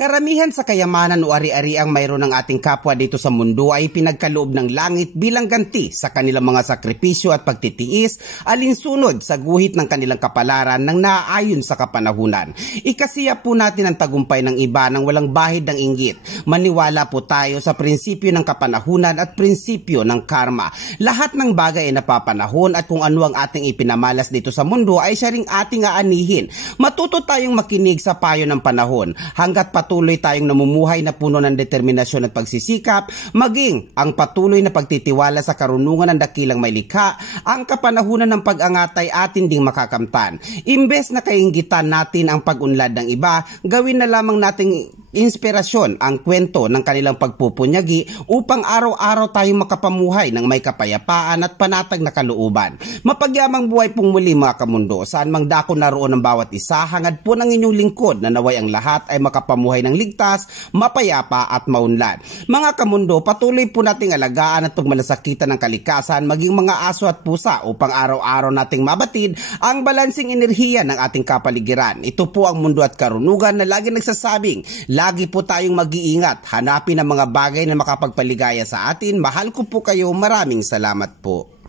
Karamihan sa kayamanan o ari-ari ang mayroon ng ating kapwa dito sa mundo ay pinagkaloob ng langit bilang ganti sa kanilang mga sakripisyo at pagtitiis, alinsunod sa guhit ng kanilang kapalaran ng naaayon sa kapanahunan. Ikasiya po natin ang tagumpay ng iba nang walang bahid ng inggit. Maniwala po tayo sa prinsipyo ng kapanahunan at prinsipyo ng karma. Lahat ng bagay ay napapanahon at kung ano ang ating ipinamalas dito sa mundo ay siya ring ating aanihin. Matuto tayong makinig sa payo ng panahon hanggat patuloy tayong namumuhay na puno ng determinasyon at pagsisikap, maging ang patuloy na pagtitiwala sa karunungan ng dakilang may likha, ang kapanahunan ng pag-angat ay atin ding makakamtan. Imbes na kainggitan natin ang pag-unlad ng iba, gawin na lamang nating inspirasyon ang kwento ng kanilang pagpupunyagi upang araw-araw tayong makapamuhay ng may kapayapaan at panatag na kalooban. Mapagyamang buhay pong muli mga kamundo, saan mang dako naroon ng bawat isa, hangad po ng inyong lingkod na naway ang lahat ay makapamuhay ng ligtas, mapayapa at maunlad. Mga kamundo, patuloy po nating alagaan at pagmalasakitan ng kalikasan, maging mga aso at pusa upang araw-araw nating mabatid ang balansing enerhiya ng ating kapaligiran. Ito po ang mundo at karunugan na lagi nagsasabing, lagi po tayong mag-iingat, hanapin ang mga bagay na makapagpaligaya sa atin. Mahal ko po kayo, maraming salamat po.